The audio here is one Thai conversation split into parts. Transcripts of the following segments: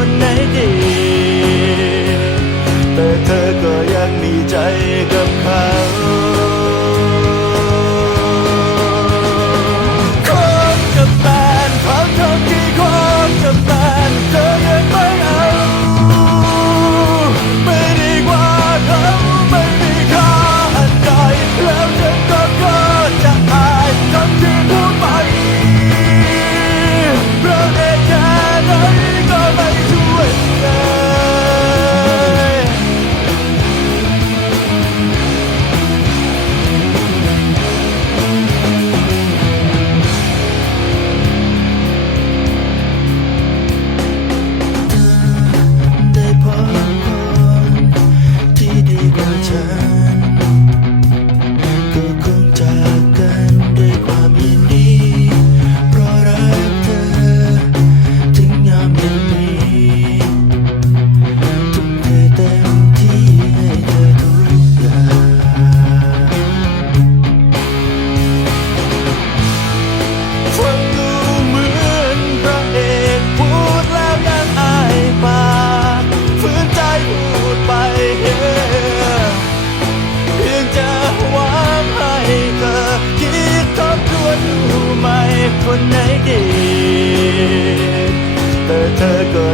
คนไหนดี แต่เธอก็ยังมีใจกับ คนไหนดีแต่เธอก็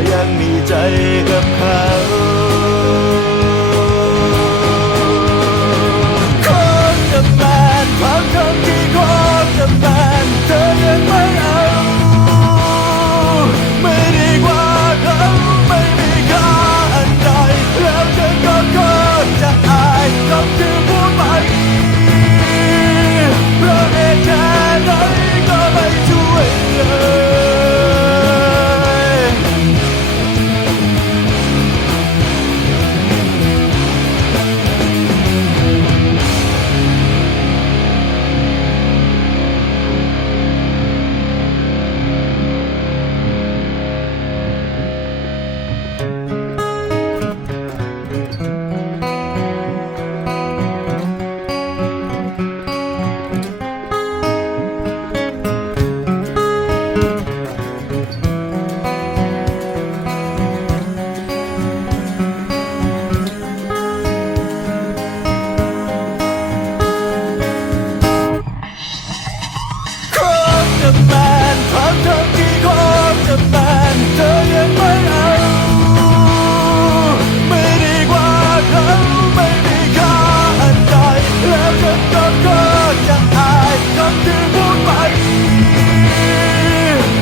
ไป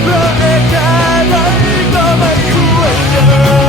เพราะเอกแค่ไหนก็ไม่ควรเดิน